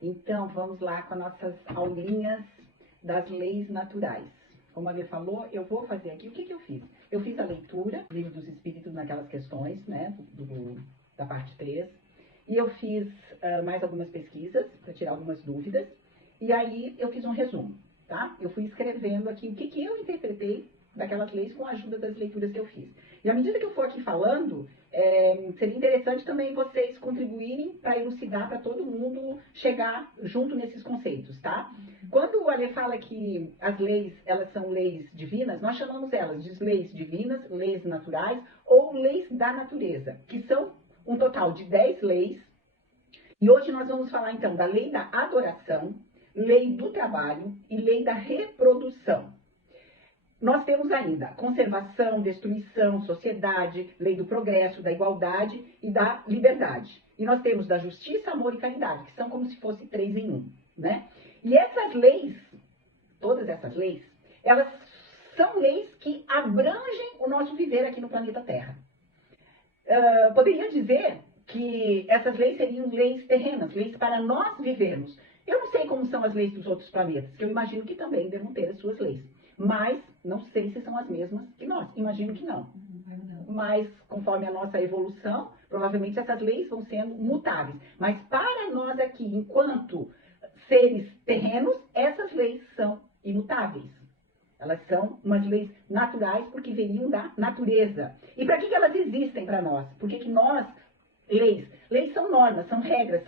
Então, vamos lá com as nossas aulinhas das leis naturais. Como a Lê falou, eu vou fazer aqui, o que eu fiz? Eu fiz a leitura, Livro dos Espíritos, naquelas questões, né, da parte 3. E eu fiz mais algumas pesquisas, para tirar algumas dúvidas. E aí, eu fiz um resumo, tá? Eu fui escrevendo aqui o que eu interpretei daquelas leis com a ajuda das leituras que eu fiz. E à medida que eu for aqui falando, seria interessante também vocês contribuírem para elucidar, para todo mundo chegar junto nesses conceitos, tá? Quando o Ale fala que as leis, elas são leis divinas, nós chamamos elas de leis divinas, leis naturais ou leis da natureza, que são um total de 10 leis. E hoje nós vamos falar então da lei da adoração, lei do trabalho e lei da reprodução. Nós temos ainda conservação, destruição, sociedade, lei do progresso, da igualdade e da liberdade. E nós temos da justiça, amor e caridade, que são como se fosse 3 em 1, né? E essas leis, todas essas leis, elas são leis que abrangem o nosso viver aqui no planeta Terra. Poderia dizer que essas leis seriam leis terrenas, leis para nós vivermos. Eu não sei como são as leis dos outros planetas, que eu imagino que também devam ter as suas leis. Mas não sei se são as mesmas que nós. Imagino que não. Mas conforme a nossa evolução, provavelmente essas leis vão sendo mutáveis. Mas para nós aqui, enquanto seres terrenos, essas leis são imutáveis. Elas são umas leis naturais porque viriam da natureza. E para que elas existem para nós? Porque que nós, leis são normas, são regras,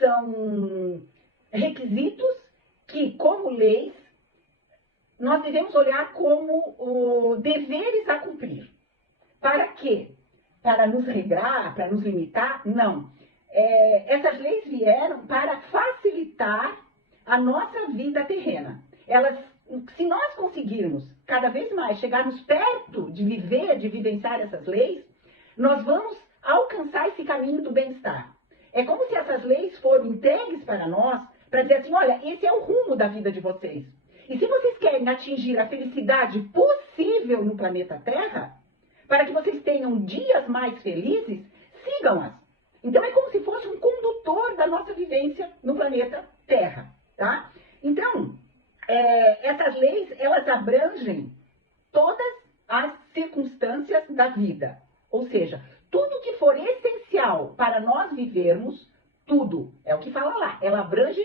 são requisitos que, como leis, nós devemos olhar como deveres a cumprir. Para quê? Para nos regrar, para nos limitar? Não. Essas leis vieram para facilitar a nossa vida terrena. Se nós conseguirmos cada vez mais chegarmos perto de viver, de vivenciar essas leis, nós vamos alcançar esse caminho do bem-estar. É como se essas leis foram entregues para nós, para dizer assim, olha, esse é o rumo da vida de vocês. E se vocês querem atingir a felicidade possível no planeta Terra, para que vocês tenham dias mais felizes, sigam-as. Então é como se fosse um condutor da nossa vivência no planeta Terra, tá? Então, essas leis, elas abrangem todas as circunstâncias da vida. Ou seja, tudo que for essencial para nós vivermos, tudo, é o que fala lá, ela abrange.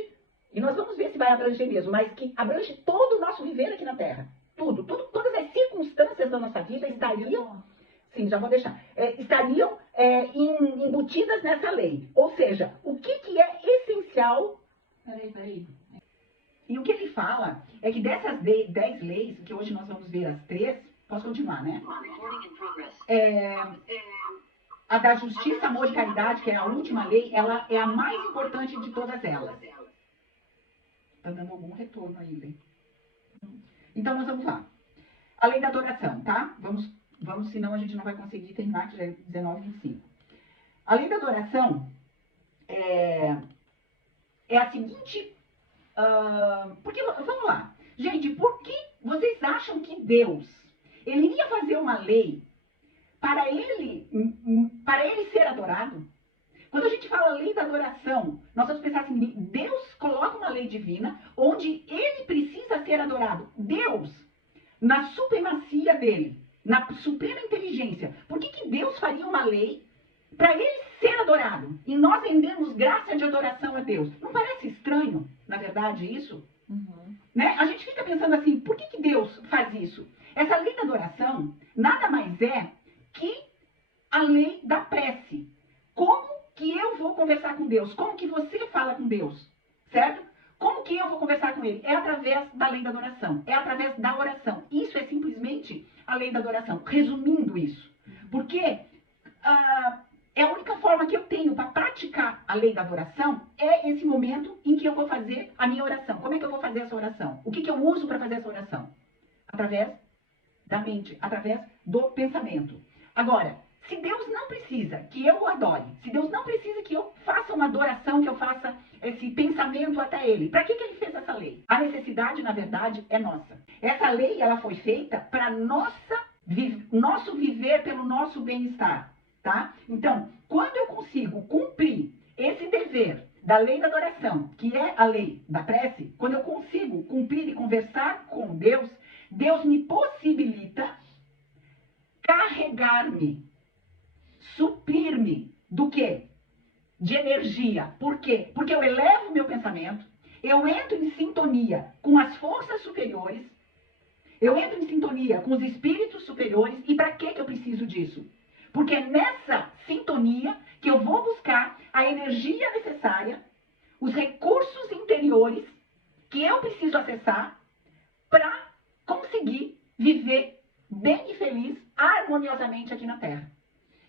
E nós vamos ver se vai abranger mesmo, mas que abrange todo o nosso viver aqui na Terra. Tudo, todas as circunstâncias da nossa vida estariam, sim, já vou deixar, estariam embutidas nessa lei. Ou seja, o que é essencial... Peraí. E o que ele fala é que dessas 10 leis, que hoje nós vamos ver as 3, posso continuar, né? A da justiça, amor e caridade, que é a última lei, ela é a mais importante de todas elas. Tá dando algum retorno ainda. Então, nós vamos lá. A lei da adoração, tá? Vamos, senão a gente não vai conseguir terminar, que já é 19h25. A lei da adoração é a seguinte... porque, vamos lá. Gente, por que vocês acham que Deus, ele iria fazer uma lei para ele ser adorado? Quando a gente fala lei da adoração, nós vamos pensar assim, Deus coloca uma lei divina onde ele precisa ser adorado. Deus, na supremacia dele, na suprema inteligência, por que Deus faria uma lei para ele ser adorado? E nós rendemos graça de adoração a Deus. Não parece estranho, na verdade, isso? Uhum. Né? A gente fica pensando assim, por que Deus faz isso? Essa lei da adoração nada mais é que a lei da prece. Como que eu vou conversar com Deus? Como que você fala com Deus? Certo? Como que eu vou conversar com Ele? É através da lei da adoração. É através da oração. Isso é simplesmente a lei da adoração. Resumindo isso. Porque é a única forma que eu tenho para praticar a lei da adoração é esse momento em que eu vou fazer a minha oração. Como é que eu vou fazer essa oração? O que eu uso para fazer essa oração? Através da mente, através do pensamento. Agora, se Deus não precisa que eu o adore, se Deus não precisa que eu faça uma adoração, que eu faça esse pensamento até Ele, para que Ele fez essa lei? A necessidade, na verdade, é nossa. Essa lei, ela foi feita para nosso viver pelo nosso bem-estar, tá? Então, quando eu consigo cumprir esse dever da lei da adoração, que é a lei da prece, quando eu consigo cumprir e conversar com Deus, Deus me possibilita carregar-me, suprir-me do quê? De energia. Por quê? Porque eu elevo o meu pensamento, eu entro em sintonia com as forças superiores, eu entro em sintonia com os espíritos superiores. E para que eu preciso disso? Porque é nessa sintonia que eu vou buscar a energia necessária, os recursos interiores que eu preciso acessar para conseguir viver bem e feliz, harmoniosamente aqui na Terra.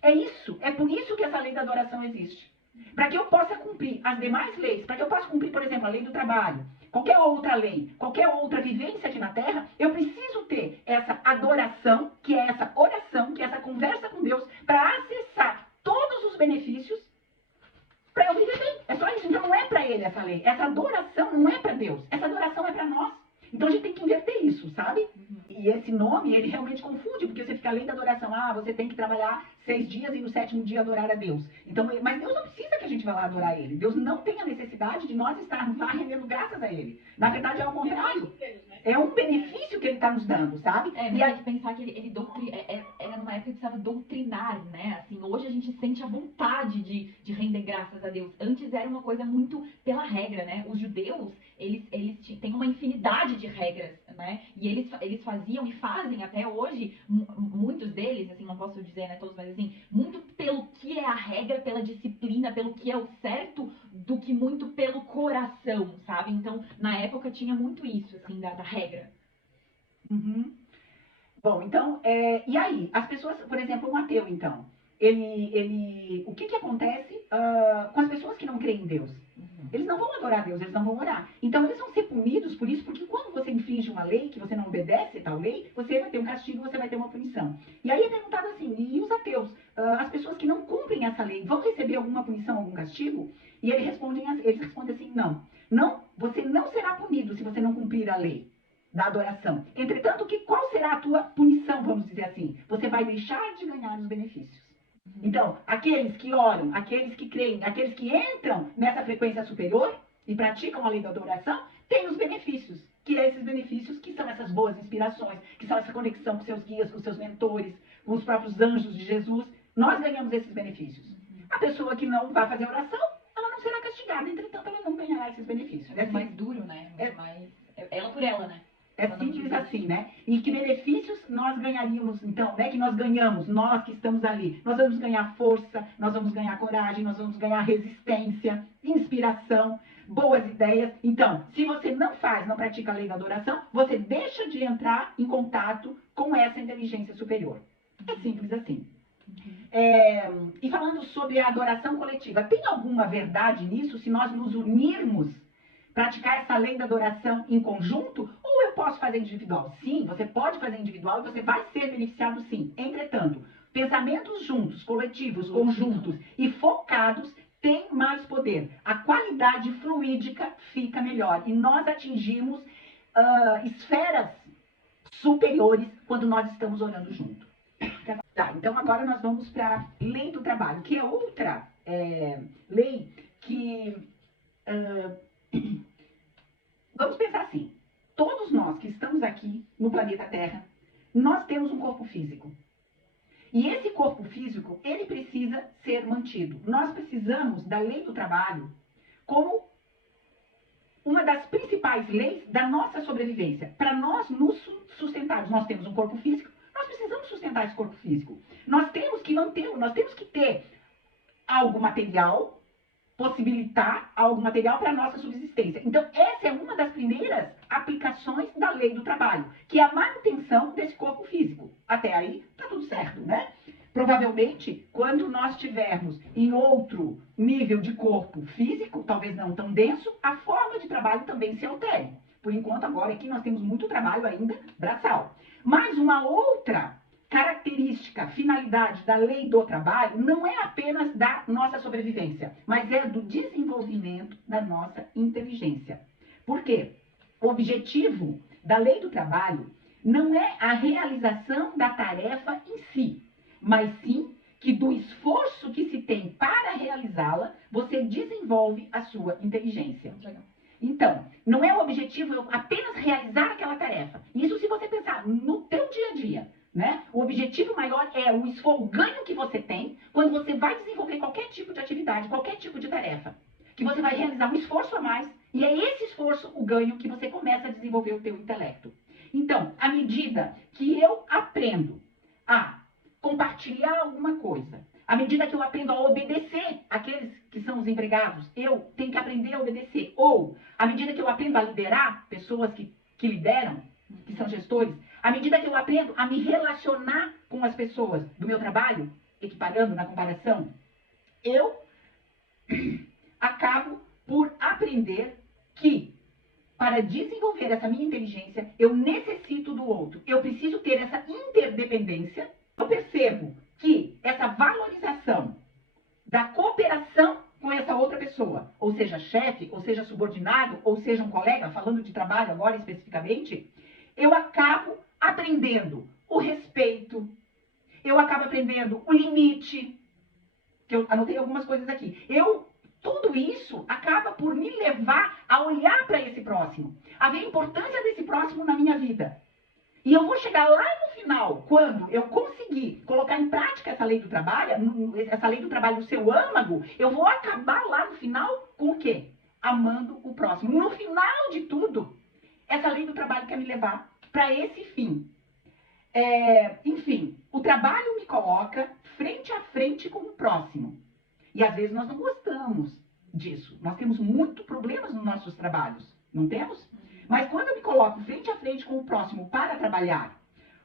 É por isso que essa lei da adoração existe. Para que eu possa cumprir as demais leis, para que eu possa cumprir, por exemplo, a lei do trabalho, qualquer outra lei, qualquer outra vivência aqui na Terra, eu preciso ter essa adoração, que é essa oração, que é essa conversa com Deus, para acessar todos os benefícios para eu viver bem. É só isso. Então não é para ele essa lei. Essa adoração não é para Deus. Essa adoração é para nós. Então a gente tem que inverter isso, sabe? E esse nome, ele realmente confunde, porque você fica além da adoração. Ah, você tem que trabalhar 6 dias e no 7º dia adorar a Deus. Então, mas Deus não precisa que a gente vá lá adorar Ele. Deus não tem a necessidade de nós estarmos lá rendendo graças a Ele. Na verdade, é ao contrário. É um benefício que Ele está nos dando, sabe? Mas tem que pensar que ele era numa época que precisava doutrinar, né? Assim, hoje a gente sente a vontade de render graças a Deus. Antes era uma coisa muito pela regra, né? Os judeus, eles têm uma infinidade de regras, né? E eles faziam e fazem até hoje, muitos deles, assim, não posso dizer, né, todos, mas assim, muito pelo que é a regra, pela disciplina, pelo que é o certo, do que muito pelo coração, sabe? Então, na época tinha muito isso, assim, da regra. Uhum. Bom, então, e aí? As pessoas, por exemplo, um ateu, então, o que acontece com as pessoas que não creem em Deus? Eles não vão adorar Deus, eles não vão orar. Então eles vão ser punidos por isso, porque quando você infringe uma lei, que você não obedece tal lei, você vai ter um castigo, você vai ter uma punição. E aí é perguntado assim, e os ateus? As pessoas que não cumprem essa lei, vão receber alguma punição, algum castigo? E eles respondem assim, não. Não, você não será punido se você não cumprir a lei da adoração. Entretanto, qual será a tua punição, vamos dizer assim? Você vai deixar de ganhar os benefícios. Então, aqueles que oram, aqueles que creem, aqueles que entram nessa frequência superior e praticam a lei da adoração, têm os benefícios. Que é esses benefícios que são essas boas inspirações, que são essa conexão com seus guias, com seus mentores, com os próprios anjos de Jesus. Nós ganhamos esses benefícios. A pessoa que não vai fazer oração, ela não será castigada, entretanto, ela não ganhará esses benefícios. É mais duro, né? Ela por ela, né? É simples assim, né? E que benefícios nós ganharíamos, então, né? Que nós ganhamos, nós que estamos ali. Nós vamos ganhar força, nós vamos ganhar coragem, nós vamos ganhar resistência, inspiração, boas ideias. Então, se você não pratica a lei da adoração, você deixa de entrar em contato com essa inteligência superior. É simples assim. E falando sobre a adoração coletiva, tem alguma verdade nisso se nós nos unirmos, praticar essa lei da adoração em conjunto? Ou eu posso fazer individual? Sim, você pode fazer individual e você vai ser beneficiado sim. Entretanto, pensamentos juntos, coletivos, conjuntos e focados têm mais poder. A qualidade fluídica fica melhor e nós atingimos esferas superiores quando nós estamos orando junto. Tá, então agora nós vamos para a lei do trabalho, que é outra lei que... Vamos pensar assim, todos nós que estamos aqui no planeta Terra, nós temos um corpo físico. E esse corpo físico, ele precisa ser mantido. Nós precisamos da lei do trabalho como uma das principais leis da nossa sobrevivência. Para nós nos sustentarmos, nós temos um corpo físico, nós precisamos sustentar esse corpo físico. Nós temos que mantê-lo, nós temos que ter algo material, possibilitar algo material para a nossa subsistência. Então, essa é uma das primeiras aplicações da lei do trabalho, que é a manutenção desse corpo físico. Até aí, tá tudo certo, né? Provavelmente, quando nós estivermos em outro nível de corpo físico, talvez não tão denso, a forma de trabalho também se altere. Por enquanto, agora aqui nós temos muito trabalho ainda braçal. Mas uma outra característica, finalidade da lei do trabalho não é apenas da nossa sobrevivência, mas é do desenvolvimento da nossa inteligência. Por quê? O objetivo da lei do trabalho não é a realização da tarefa em si, mas sim que do esforço que se tem para realizá-la, você desenvolve a sua inteligência. Então, não é o objetivo eu apenas realizar aquela tarefa. Isso se você pensar no teu dia a dia, né? O objetivo maior é o ganho que você tem quando você vai desenvolver qualquer tipo de atividade, qualquer tipo de tarefa. Que você vai realizar um esforço a mais e é esse esforço o ganho que você começa a desenvolver o teu intelecto. Então, à medida que eu aprendo a compartilhar alguma coisa, à medida que eu aprendo a obedecer aqueles que são os empregados, eu tenho que aprender a obedecer. Ou, à medida que eu aprendo a liderar pessoas que lideram, que são gestores, à medida que eu aprendo a me relacionar com as pessoas do meu trabalho, equiparando na comparação, eu acabo por aprender que, para desenvolver essa minha inteligência, eu necessito do outro. Eu preciso ter essa interdependência. Eu percebo que essa valorização da cooperação com essa outra pessoa, ou seja, chefe, ou seja, subordinado, ou seja, um colega, falando de trabalho agora especificamente, eu acabo aprendendo o respeito, eu acabo aprendendo o limite, que eu anotei algumas coisas aqui. Tudo isso acaba por me levar a olhar para esse próximo, a ver a importância desse próximo na minha vida. E eu vou chegar lá no final, quando eu conseguir colocar em prática essa lei do trabalho do seu âmago, eu vou acabar lá no final com o quê? Amando o próximo. No final de tudo, essa lei do trabalho quer me levar para esse fim. Enfim, o trabalho me coloca frente a frente com o próximo. E às vezes nós não gostamos disso. Nós temos muitos problemas nos nossos trabalhos, não temos? Mas quando eu me coloco frente a frente com o próximo para trabalhar,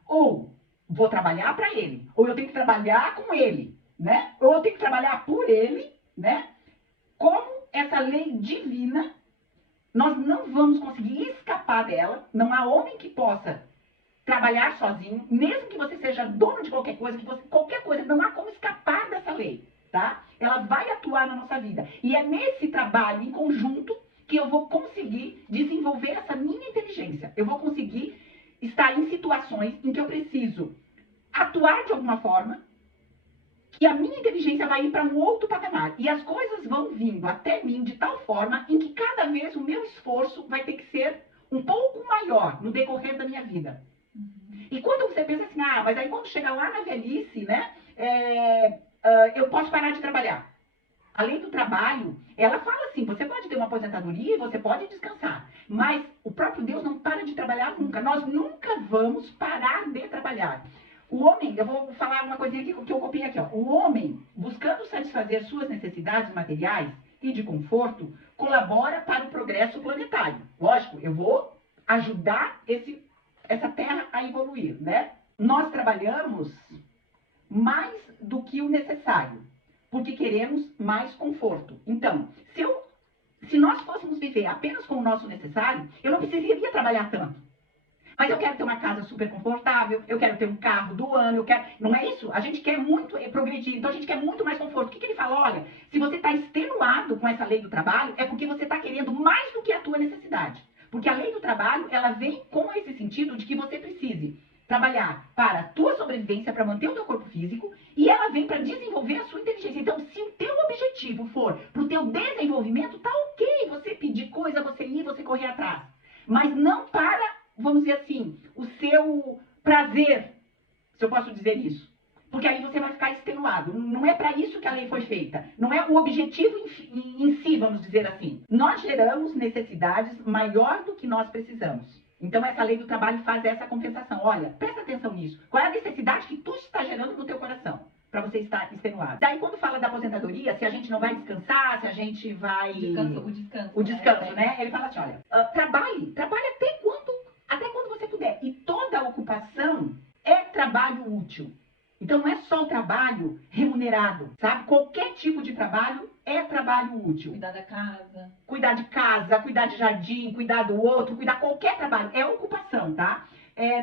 ou vou trabalhar para ele, ou eu tenho que trabalhar com ele, né? Ou eu tenho que trabalhar por ele, né? Como essa lei divina, nós não vamos conseguir escapar dela. Não há homem que possa trabalhar sozinho, mesmo que você seja dono de qualquer coisa, qualquer coisa, não há como escapar dessa lei, tá? Ela vai atuar na nossa vida. E é nesse trabalho em conjunto que eu vou conseguir desenvolver essa minha inteligência. Eu vou conseguir estar em situações em que eu preciso atuar de alguma forma e a minha inteligência vai ir para um outro patamar. E as coisas vão vindo até mim de tal forma em que cada vez o meu esforço vai ter que ser um pouco maior no decorrer da minha vida. E quando você pensa assim, mas aí quando chega lá na velhice, né, eu posso parar de trabalhar. A lei do trabalho, ela fala assim, você pode ter uma aposentadoria e você pode descansar, mas o próprio Deus não para de trabalhar nunca. Nós nunca vamos parar de trabalhar. O homem, eu vou falar uma coisinha que eu copiei aqui, ó. O homem, buscando satisfazer suas necessidades materiais e de conforto, colabora para o progresso planetário. Lógico, eu vou ajudar essa terra a evoluir, né? Nós trabalhamos mais do que o necessário, porque queremos mais conforto. Então, se nós fôssemos viver apenas com o nosso necessário, eu não precisaria trabalhar tanto. Mas eu quero ter uma casa super confortável, eu quero ter um carro do ano, não é isso? A gente quer muito progredir, então a gente quer muito mais conforto. O que ele fala? Olha, se você está extenuado com essa lei do trabalho, é porque você está querendo mais do que a tua necessidade. Porque a lei do trabalho, ela vem com esse sentido de que você precise trabalhar para a tua sobrevivência, para manter o teu corpo físico, e ela vem para desenvolver a sua inteligência. Então, se o teu objetivo for para o teu desenvolvimento, tá ok você pedir coisa, você ir, você correr atrás. Mas não para, vamos dizer assim, o seu prazer, se eu posso dizer isso. Porque aí você vai ficar extenuado. Não é para isso que a lei foi feita. Não é o objetivo em si, vamos dizer assim. Nós geramos necessidades maior do que nós precisamos. Então, essa lei do trabalho faz essa compensação. Olha, presta atenção nisso. Qual é a necessidade que tu está gerando no teu coração para você estar extenuado? Daí, quando fala da aposentadoria, se a gente não vai descansar, se a gente vai... O descanso, né? Ele fala assim, olha, trabalhe até quando você puder. E toda ocupação é trabalho útil. Então, não é só o trabalho remunerado, sabe? Qualquer tipo de trabalho é trabalho útil. Cuidar da casa. Cuidar de casa, cuidar de jardim, cuidar do outro, cuidar qualquer trabalho. É ocupação, tá?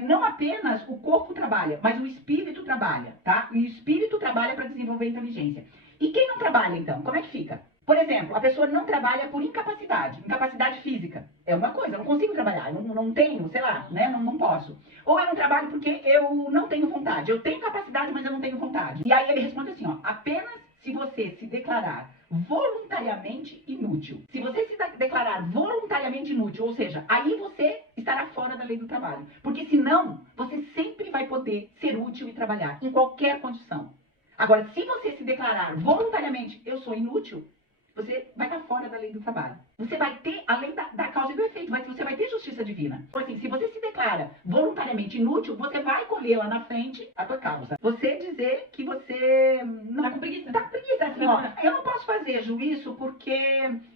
Não apenas o corpo trabalha, mas o espírito trabalha, tá? E o espírito trabalha para desenvolver a inteligência. E quem não trabalha, então? Como é que fica? Por exemplo, a pessoa não trabalha por incapacidade física. É uma coisa, não consigo trabalhar, não tenho, sei lá, né? Não posso. Ou eu não trabalho porque eu não tenho vontade. Eu tenho capacidade, mas eu não tenho vontade. E aí ele responde assim, ó, apenas se você se declarar voluntariamente inútil. Se você se declarar voluntariamente inútil, ou seja, aí você estará fora da lei do trabalho. Porque senão, você sempre vai poder ser útil e trabalhar, em qualquer condição. Agora, se você se declarar voluntariamente, eu sou inútil, você vai estar fora da lei do trabalho. Você vai ter a lei da causa e do efeito, mas você vai ter justiça divina. Então, assim, se você se declara voluntariamente inútil, você vai colher lá na frente a tua causa. Você dizer que você não Tá com preguiça. tá com preguiça, assim, ó, eu não posso fazer juízo porque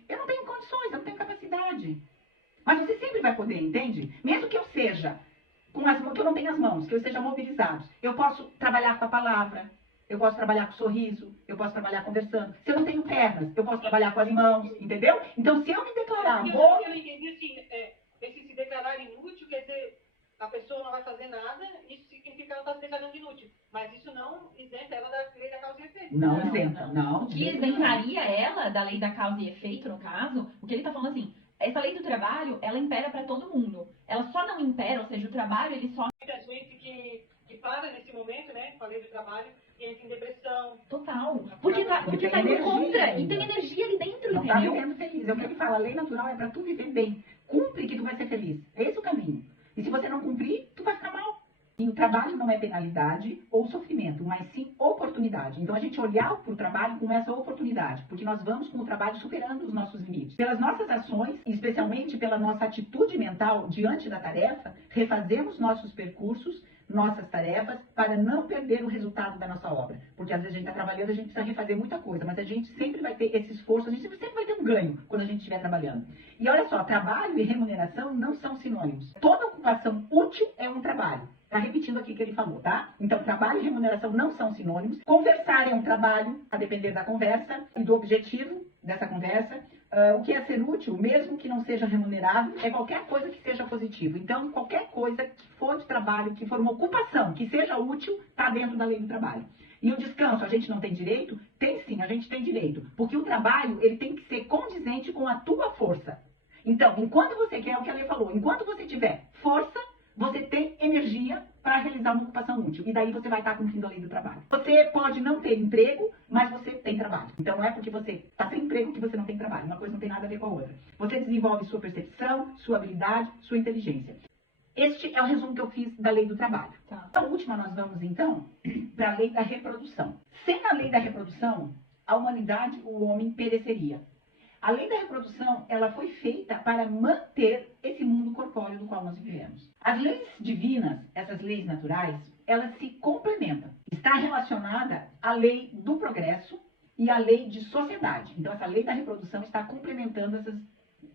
eu não tenho condições, eu não tenho capacidade. Mas você sempre vai poder, entende? Mesmo que eu seja com as mãos, que eu não tenha as mãos, que eu esteja mobilizado, eu posso trabalhar com a palavra. Eu posso trabalhar com sorriso, eu posso trabalhar conversando. Se eu não tenho pernas, eu posso trabalhar com as mãos, entendeu? Então, se eu me declarar... Eu entendi assim, esse se declarar inútil, quer dizer, a pessoa não vai fazer nada, isso significa que ela está se declarando inútil. Mas isso não isenta ela da lei da causa e efeito. Não isenta, não. O que isentaria ela da lei da causa e efeito, no caso, o que ele está falando assim, essa lei do trabalho, ela impera para todo mundo. Ela só não impera, ou seja, o trabalho, ele só... Muita gente que para nesse momento, né, com a lei do trabalho, e entra em depressão. Total. Porque tá indo contra. E tem energia ali dentro, não entendeu? Tá vivendo feliz. É o que ele fala, a lei natural é pra tu viver bem. Cumpre que tu vai ser feliz. Esse é o caminho. E se você não cumprir, tu vai ficar mal. E o trabalho não é penalidade ou sofrimento, mas sim oportunidade. Então a gente olhar para o trabalho com essa oportunidade, porque nós vamos com o trabalho superando os nossos limites. Pelas nossas ações, e especialmente pela nossa atitude mental diante da tarefa, refazemos nossos percursos, nossas tarefas, para não perder o resultado da nossa obra. Porque às vezes a gente está trabalhando, a gente precisa refazer muita coisa, mas a gente sempre vai ter esse esforço, a gente sempre vai ter um ganho quando a gente estiver trabalhando. E olha só, trabalho e remuneração não são sinônimos. Toda ocupação útil é um trabalho. Tá repetindo aqui o que ele falou, tá? Então, trabalho e remuneração não são sinônimos. Conversar é um trabalho, a depender da conversa e do objetivo dessa conversa. O que é ser útil, mesmo que não seja remunerável, é qualquer coisa que seja positivo. Então, qualquer coisa que for de trabalho, que for uma ocupação, que seja útil, está dentro da lei do trabalho. E o descanso, a gente não tem direito? Tem sim, a gente tem direito. Porque o trabalho, ele tem que ser condizente com a tua força. Então, enquanto você quer, é o que a lei falou, enquanto você tiver força, você tem energia para realizar uma ocupação útil. E daí você vai estar cumprindo a lei do trabalho. Você pode não ter emprego, mas você tem trabalho. Então não é porque você está sem emprego que você não tem trabalho. Uma coisa não tem nada a ver com a outra. Você desenvolve sua percepção, sua habilidade, sua inteligência. Este é o resumo que eu fiz da lei do trabalho. Tá. A última nós vamos então para a lei da reprodução. Sem a lei da reprodução, a humanidade, o homem pereceria. A lei da reprodução, ela foi feita para manter esse mundo corpóreo do qual nós vivemos. As leis divinas, essas leis naturais, elas se complementam. Está relacionada à lei do progresso e à lei de sociedade. Então, essa lei da reprodução está complementando essas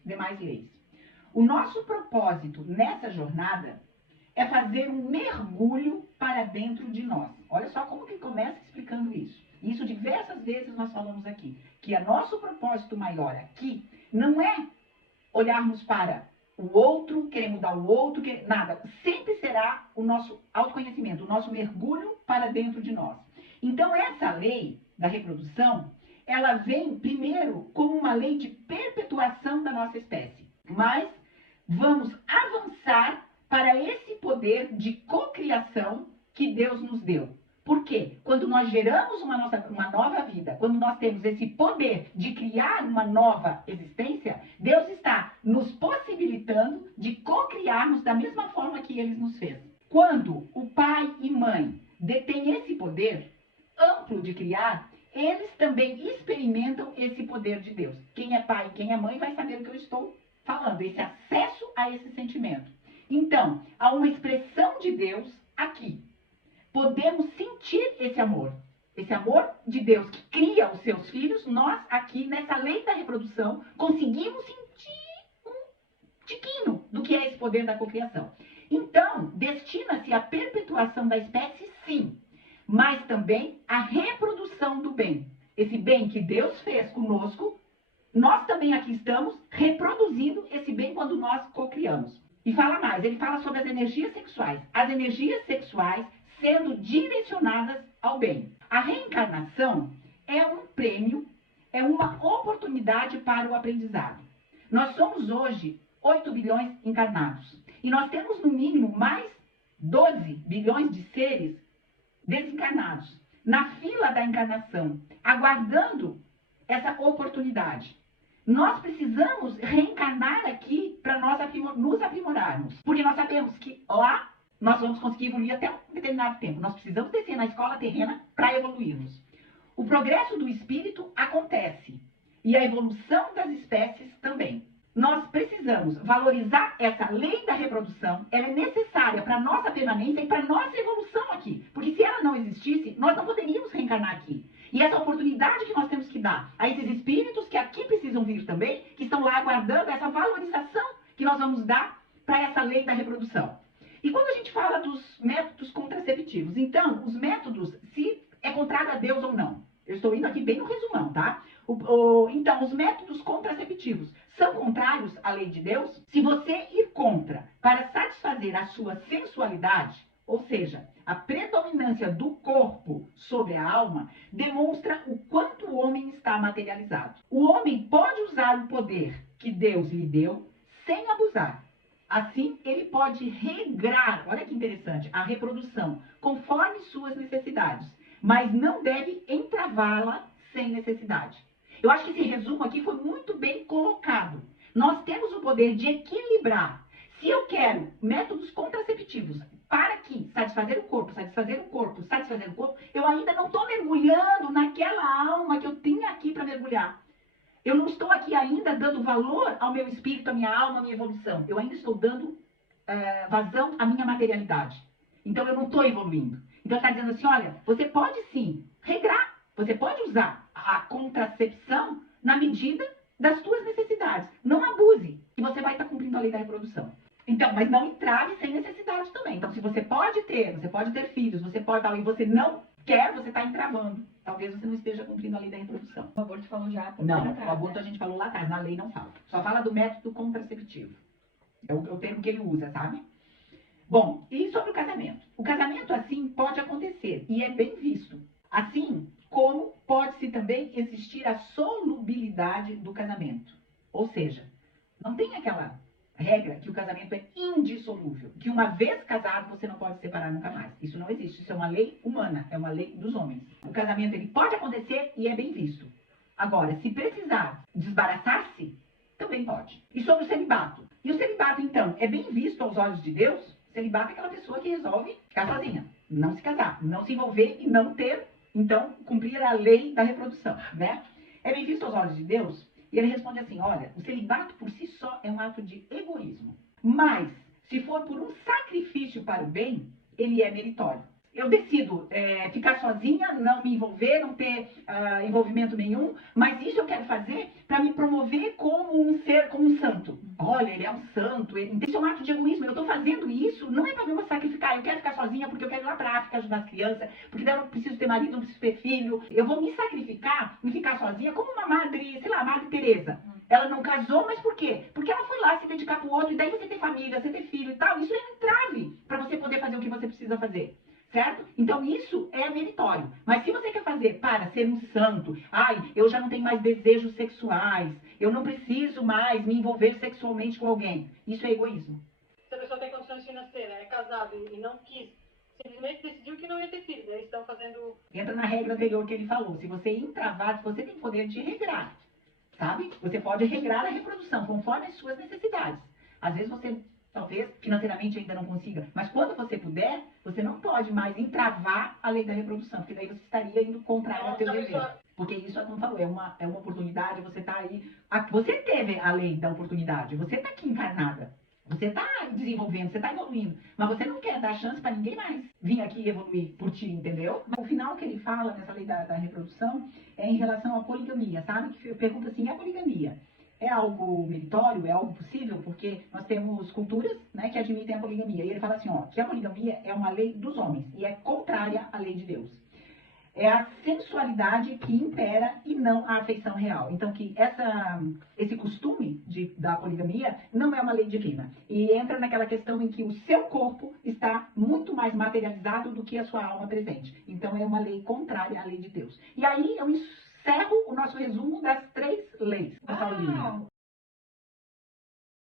demais leis. O nosso propósito nessa jornada é fazer um mergulho para dentro de nós. Olha só como que começa explicando isso. Isso diversas vezes nós falamos aqui, que o nosso propósito maior aqui não é olharmos para o outro, querer mudar o outro, nada. Sempre será o nosso autoconhecimento, o nosso mergulho para dentro de nós. Então essa lei da reprodução, ela vem primeiro como uma lei de perpetuação da nossa espécie. Mas vamos avançar para esse poder de cocriação que Deus nos deu. Por quê? Quando nós geramos uma nova vida, quando nós temos esse poder de criar uma nova existência, Deus está nos possibilitando de cocriarmos da mesma forma que Ele nos fez. Quando o pai e mãe detêm esse poder amplo de criar, eles também experimentam esse poder de Deus. Quem é pai e quem é mãe vai saber o que eu estou falando, esse acesso a esse sentimento. Então, há uma expressão de Deus aqui. Podemos sentir esse amor de Deus que cria os seus filhos. Nós aqui nessa lei da reprodução conseguimos sentir um tiquinho do que é esse poder da cocriação. Então, destina-se à perpetuação da espécie, sim, mas também à reprodução do bem. Esse bem que Deus fez conosco, nós também aqui estamos reproduzindo esse bem quando nós cocriamos. E fala mais, ele fala sobre as energias sexuais. As energias sexuais sendo direcionadas ao bem. A reencarnação é um prêmio, é uma oportunidade para o aprendizado. Nós somos hoje 8 bilhões encarnados. E nós temos, no mínimo, mais 12 bilhões de seres desencarnados, na fila da encarnação, aguardando essa oportunidade. Nós precisamos reencarnar aqui para nós nos aprimorarmos, porque nós sabemos que lá nós vamos conseguir evoluir até um determinado tempo. Nós precisamos descer na escola terrena para evoluirmos. O progresso do espírito acontece e a evolução das espécies também. Nós precisamos valorizar essa lei da reprodução, ela é necessária para a nossa permanência e para a nossa evolução aqui. Porque se ela não existisse, nós não poderíamos reencarnar aqui. E essa oportunidade que nós temos que dar a esses espíritos que aqui precisam vir também, que estão lá aguardando essa valorização que nós vamos dar para essa lei da reprodução. E quando a gente fala dos métodos contraceptivos, então, os métodos, se é contrário a Deus ou não. Eu estou indo aqui bem no resumão, tá? Então, os métodos contraceptivos são contrários à lei de Deus? Se você ir contra para satisfazer a sua sensualidade, ou seja, a predominância do corpo sobre a alma, demonstra o quanto o homem está materializado. O homem pode usar o poder que Deus lhe deu sem abusar. Assim, ele pode regrar, olha que interessante, a reprodução, conforme suas necessidades, mas não deve entravá-la sem necessidade. Eu acho que esse resumo aqui foi muito bem colocado. Nós temos o poder de equilibrar. Se eu quero métodos contraceptivos para que satisfazer o corpo, eu ainda não estou mergulhando naquela alma que eu tenho aqui para mergulhar. Eu não estou aqui ainda dando valor ao meu espírito, à minha alma, à minha evolução. Eu ainda estou dando vazão à minha materialidade. Então eu não estou evoluindo. Então está dizendo assim, olha, você pode sim regrar, você pode usar a contracepção na medida das suas necessidades. Não abuse, que você vai estar cumprindo a lei da reprodução. Então, mas não entrave sem necessidade também. Então, se você pode ter filhos, você pode dar, e você não quer, você está entravando. Talvez você não esteja cumprindo a lei da reprodução. O aborto falou já. Não, o aborto a gente falou lá atrás, na lei não fala. Só fala do método contraceptivo. É o termo que ele usa, sabe? Bom, e sobre o casamento? O casamento, assim, pode acontecer e é bem visto. Assim como pode-se também existir a solubilidade do casamento. Ou seja, não tem aquela regra que o casamento é indissolúvel, que uma vez casado você não pode separar nunca mais. Isso não existe, isso é uma lei humana, é uma lei dos homens. O casamento ele pode acontecer e é bem visto. Agora, se precisar desembaraçar-se, também pode. E sobre o celibato? E o celibato, então, é bem visto aos olhos de Deus? Celibato é aquela pessoa que resolve ficar sozinha, não se casar, não se envolver e não ter, então, cumprir a lei da reprodução, né? É bem visto aos olhos de Deus? E ele responde assim, olha, o celibato por si só é um ato de egoísmo. Mas, se for por um sacrifício para o bem, ele é meritório. Eu decido ficar sozinha, não me envolver, não ter envolvimento nenhum, mas isso eu quero fazer para me promover como um ser, como um santo. Olha, ele é um santo, isso é um ato de egoísmo. Eu estou fazendo isso, não é para me sacrificar, eu quero ficar sozinha porque eu quero ir lá para a África ajudar as crianças, porque daí eu não preciso ter marido, não preciso ter filho. Eu vou me sacrificar e ficar sozinha como uma madre, sei lá, Madre Teresa. Ela não casou, mas por quê? Porque ela foi lá se dedicar para o outro, e daí você ter família, você ter filho e tal. Isso é um entrave para você poder fazer o que você precisa fazer. Certo? Então isso é meritório. Mas se você quer fazer para ser um santo, eu já não tenho mais desejos sexuais, eu não preciso mais me envolver sexualmente com alguém, isso é egoísmo. Se a pessoa tem condições financeiras, é casado e não quis, simplesmente decidiu que não ia ter filho, eles estão fazendo... Entra na regra anterior que ele falou, se você entravar, você tem poder de regrar, sabe? Você pode regrar a reprodução conforme as suas necessidades. Às vezes você... talvez financeiramente ainda não consiga, mas quando você puder, você não pode mais entravar a lei da reprodução, porque daí você estaria indo contrário ao teu dever. Porque isso, como falou, é uma oportunidade, você está aí, você teve a lei da oportunidade, você está aqui encarnada, você está desenvolvendo, você está evoluindo, mas você não quer dar chance para ninguém mais vir aqui evoluir por ti, entendeu? O final que ele fala nessa lei da reprodução é em relação à poligamia, sabe? Que pergunta assim, é a poligamia? É algo meritório? É algo possível? Porque nós temos culturas, né, que admitem a poligamia. E ele fala assim, que a poligamia é uma lei dos homens e é contrária à lei de Deus. É a sensualidade que impera e não a afeição real. Então, que esse costume da poligamia não é uma lei divina. E entra naquela questão em que o seu corpo está muito mais materializado do que a sua alma presente. Então, é uma lei contrária à lei de Deus. E aí, eu encerro o nosso resumo das 3 leis da Paulinha.